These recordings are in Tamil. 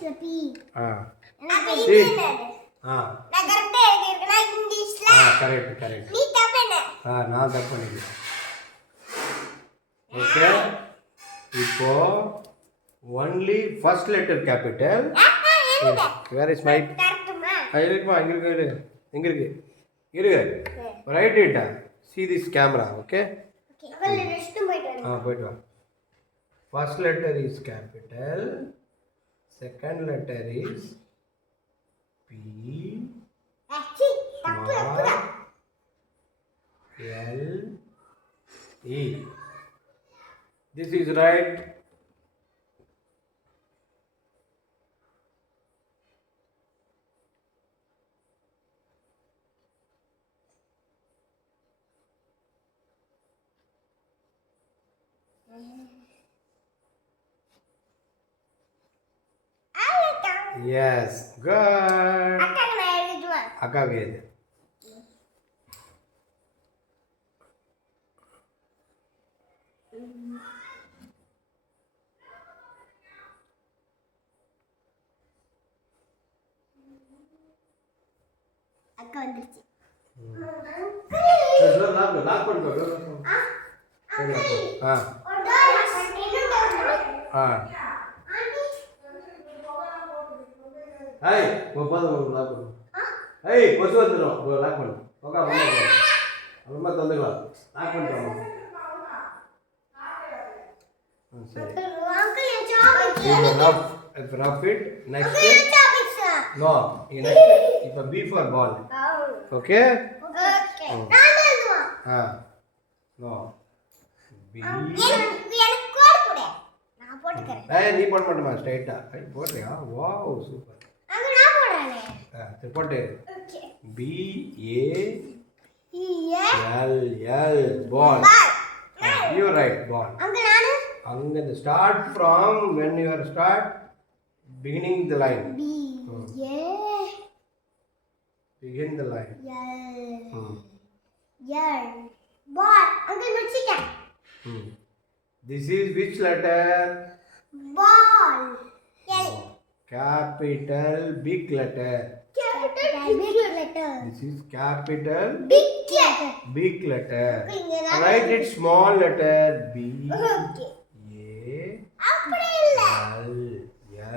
இங்கிலீஷ்ல பி அப்ப இது என்னது நான் கரெக்ட்டா எழுதிருக்கேனா இங்கிலீஷ்ல கரெக்ட் நீ தப்பேன நான் தப்பு பண்ணிட்டேன் ஓகே இப்போ only first letter capital where is my கரெக்ட்டுமா இருக்குமா எங்க இருக்கு write it see this camera okay okay rest போய்ட்டு போய்ட்டு வா first letter is capital second letter is P அச்சி தப்பு தப்பு L E this is right yes good அக்கா நான் எழுதுவேன் அக்காவுக்கு எது அக்கா வந்துருச்சு லாக் பண்ணுங்க ஹாய் போதும் லாக் பண்ணு ஏய் கொசு வந்துடும் லாக் பண்ணு ஓகே அப்புறமா தந்துக்கலாம் லாக் பண்ணிட்டோம் சரி rough it next no next இப்போ B for ball okay no B எனக்கு கோட் கொடு நான் போட்டுக்கறேன் நீ போட மாட்டமா ஸ்ட்ரைட்டா போடுறியா வாவ் சூப்பர் அங்க நான் போடுறேனே சரி போடு okay B A L L ball you right ball அங்க நானு அங்க start from when you are start beginning the line B A begin the line L ball அங்க முடிச்சிட்ட this is which letter ball L capital big letter capital big letter this is capital big big letter letter இங்க write it small letter B okay A அப்படி இல்ல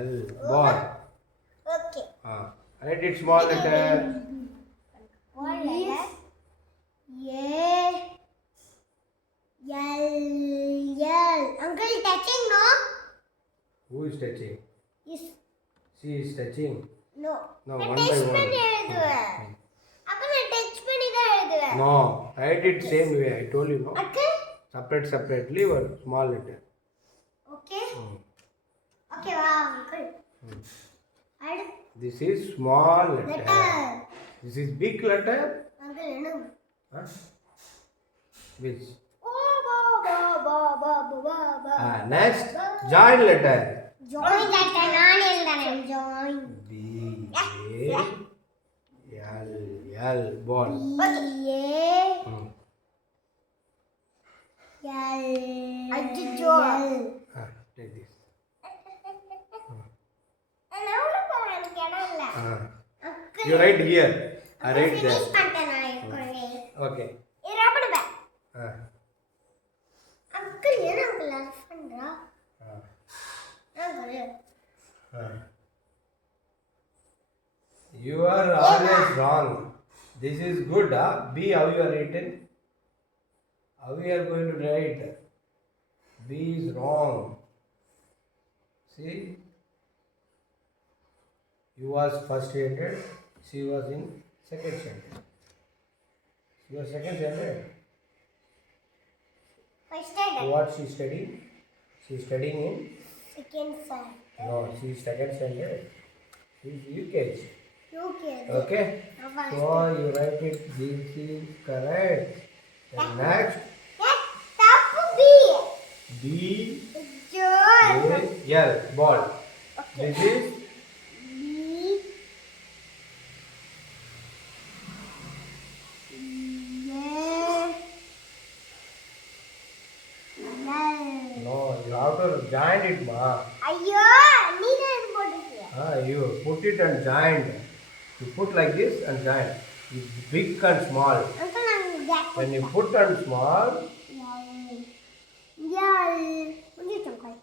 L ball okay write it small letter ball letter A L uncle touching no who is touching is she is touching no no நான் one by டச் one பண்ணி எழுதுவேன் அப்ப நான் டச் பண்ணி தான் எழுதுவேன் no write it same way I told you no okay separately or small letter okay okay வா அங்கிள் அடுத்து this is small letter letter this is big letter uncle என்ன huh? which next join letter join letter நான் எழுதுறேன் join B A L L ball A L அஜ்ஜோ take this நான் உள்ள போறேன் எனக்கு இடம் இல்ல you write here I write there finish பண்ணிட்டேன் நான் ஏற்கனவே okay இது ரப்பர் பேக் அங்கிள் என்ன அங்கிள் லாஸ் பண்றா uncle you are always wrong this is good B how you are written how you are going to write B is wrong see you was first standard she was in second standard you are second standard first standard what she studying she is studying in second standard no she is second standard she is UKG okay okay so you write it this is correct and next தப்பு B B join A L ball okay this is no you have to join it ma ஐயோ நீ தான் போட்டுட்டியா You put it and joined. You put like this and join. It's big and small. Uncle, I'm that. When you put and small, Yeah. Uncle, uncle.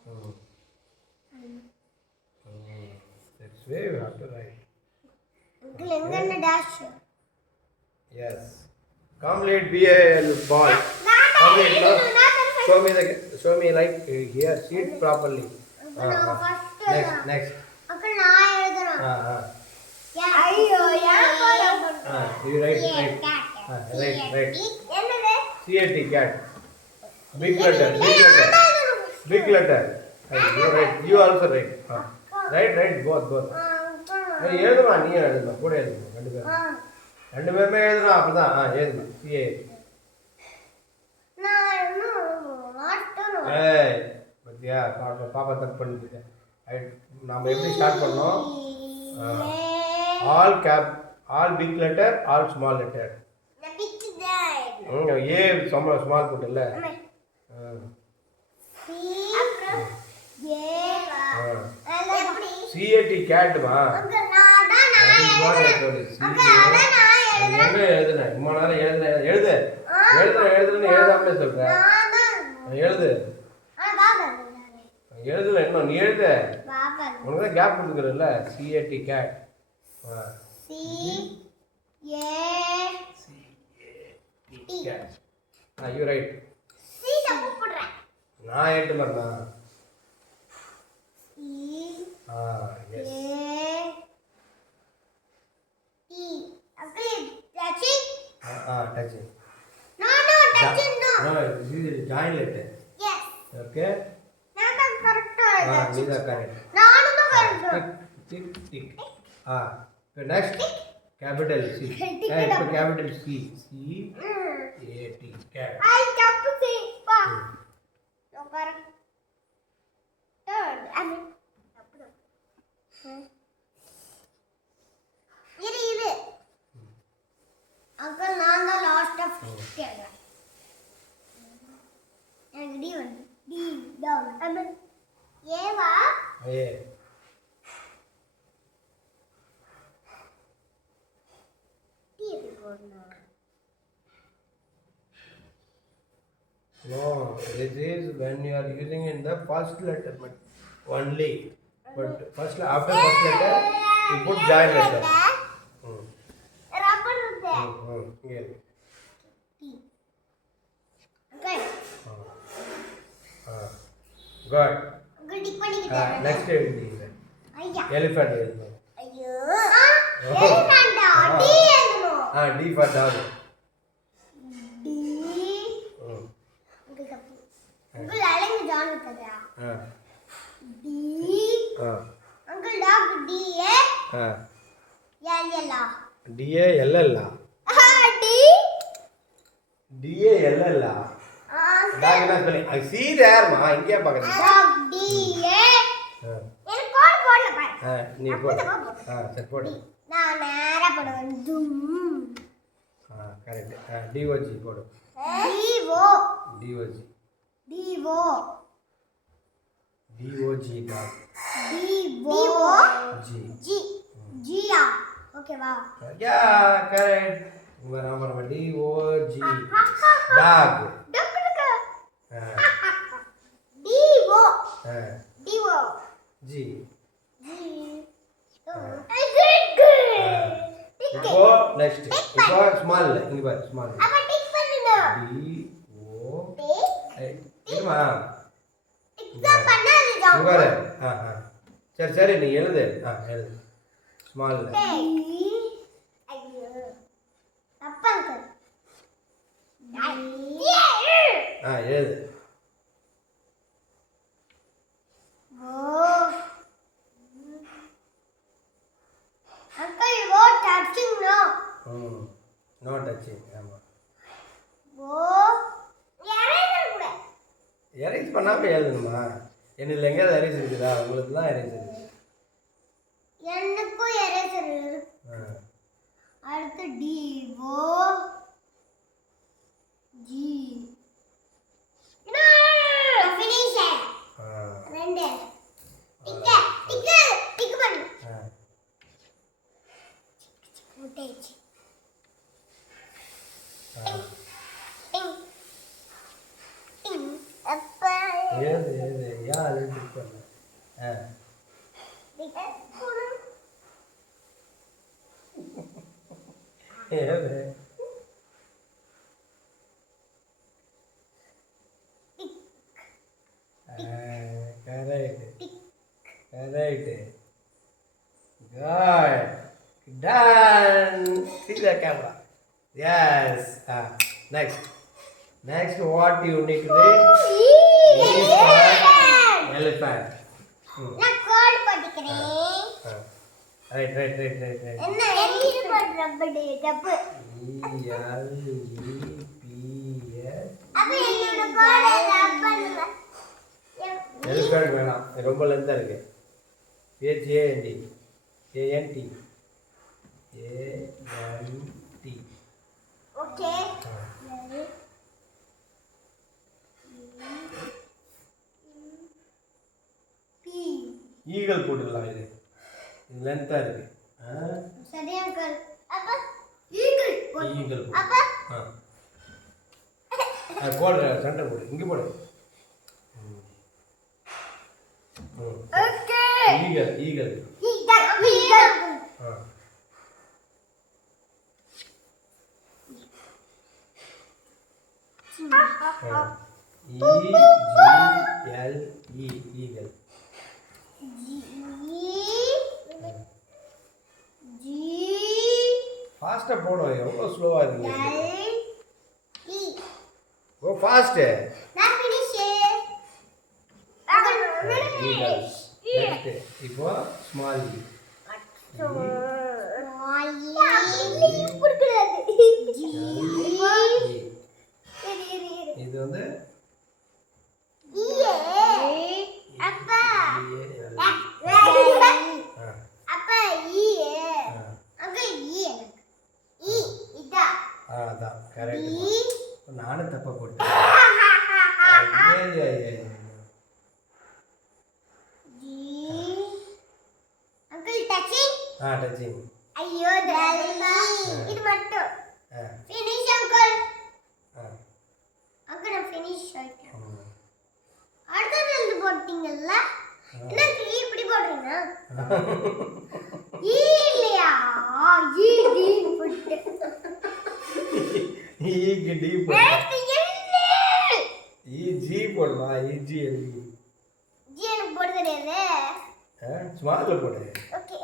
That's way you have to write. Uncle, enganna dash. Yes. Complete BAL ball. Complete. No? Show me like here. See it properly. Next. Uncle, நான் எழுதுறேன். ஐயோ, ஏன் போறோம்? You write. Right. என்னது? CAT cat. Big letter. You write. You also write. Right. Both. எழுதுமா நீ எழுதுமா கூட எழுதுமா ரெண்டு பேருமே எழுதுனா அப்படிதான் எழுதுமா CA. நான் இன்னும் மாட்டணும். ஏய் பத்தியா பாப்பா தப்பு பண்ணிட்டேன். நாம எப்படி ஸ்டார்ட் பண்ணோம்? All big letter all small letter. A small போட்டுல CAT கேட்மா எழுதுன இம்மா நேரம் எழுதுன்னு எழுதாமலே சொல்றேன். எழுதல இன்னும் நீ எழுத உனக்கு தான் கேப் கொடுத்துக்கிறல்ல. CAT cat. You right. நான் எழுத மாட்டேனா? Yes. Touching. No, touching no. No, this is join letter. Yes. Okay. நான் கரெக்ட்டா நீ தான் correct. நானும் தான் correct. Tick. So next capital C. இப்போ capital C. CAT cat. I தப்பு செய்ப்பா. No correct. I mean தப்பு தான். இரு. அங்கிள் நான் தான் லாஸ்ட் ஆஃப் கேக்குறேன். எனக்கு டி வந்து T down. I mean Eva? A. D எப்படி போடணும்? No, this is when you are using in the first letter but only. But after first letter you put join letter. Rubber இருக்கு. Here. D. Okay. Good. Uncle tick பண்ணிக்கிட்டேன். Next எழுதி. ஐயா. Elephant எழுது. ஐயோ. எலிஃபண்டா டி எழுதணும். D for dog. D. Uncle தப்பு. அங்கிள் அலைங்க ஜான் விட்டதா? D. Uncle dog D A. எல்எல்லா. DALL. டி. DALL. டாக் என்ன சொல்லி I see there மா இங்கே பாக்குறேன். Dog D A. எனக்கு கோட் போடல பாரு. நீ போடு. சரி போடு. நான் நேரா போடுவேன். தும். கரெக்ட். DOG போடு. D O. DOG. D O. DOG dog. D O. G. ஜியா. ஓகேவா? கரெக்ட். நம்ம DOG டாக். டக்குனுக்கு. டிஓ. டிஓ. G. ஜி. இப்போ நெக்ஸ்ட் இப்போ ஸ்மால் இங்க பாரு ஸ்மால். அப்ப டிக் பண்ணுங்க. DO. டிக். இதுமா எக்ஸாம் பண்ணா அது இங்க ஜாம். பாரு. சரி நீ எழுது. எழுது ஸ்மால். ஐயோ. தப்பாங்க. எழுது. Uncle, you are touching now. No touching. ஆமா. எரேஸ் பண்ணாம எழுதணுமா? என்னில் எங்கேயாவது எரேஸ் இருக்குதா? உங்களுக்கு தான் எரேஸ் இருக்கு. எனக்கும் எரேசர் இருக்கு. அடுத்து டிஓ ஜி. ஃபினிஷ். ரெண்டு. டிக் பண்ணு. H. Ah. Ting. Ting. Apple. ஏது யா அது டிக் பண்ண ஏது correct. Good. Done. See the camera. Yes. Next, what you need to read? Elephant. நான் கோல் படிக்கிறேன். Right. என்ன எழுதி போடுறது டப்பு. ELEPS. அப்ப என்னோட கோலை ரப் பண்ணுங்க. எலிஃபண்ட் வேணாம் ரொம்ப லென்த்தாக இருக்கு HANT ஓகே. ஈகல் போட்டுக்கலாம் இது லென்த்தாக இருக்கு சரி அங்கிள். அப்ப ஈகிள். ஈகல் அப்ப போடுற சண்டை போடு இங்கே போடு okay. Eagle eagle. EGLE eagle ஃபாஸ்ட்டாக போடும் ரொம்ப ஸ்லோவாக இருக்கு ஓ ஃபாஸ்ட்டு நெக்ஸ்ட் இப்போ ஸ்மால் இது வந்து அதான் கரெக்ட் நானும் தப்பா போட்டேன் டச்சிங் ஐயோ இது மட்டும் ஃபினிஷ் அங்கிள். அங்கிள் நான் ஃபினிஷ் ஆயிட்டேன். அடுத்தது எழுதி போட்டீங்கல்ல, எனக்கு இப்படி போடுறீங்க இல்லையா? டி போட்டு ஈக்கு டி ஜி போடுமா EGLE ஜி எனக்கு போட தெரியாது. ஸ்மால்ல போடு ஓகே.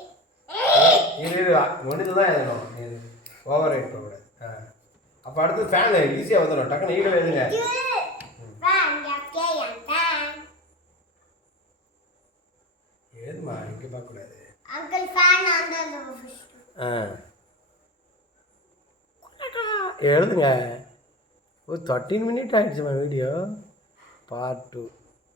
இது ஒன்று தான் எழுதணும் ஓவர் ரைட் போகக்கூடாது அப்போ அடுத்து ஃபேன் ஈஸியாக வந்துடும் டக்குன்னு ஈகல் எழுதுங்க ஏதுமா இங்கே பார்க்கக்கூடாது அங்கிள் ஃபேன் ஆன் எழுதுங்க ஒரு 13 மினிட் ஆகிடுச்சுமா வீடியோ பார்ட் 2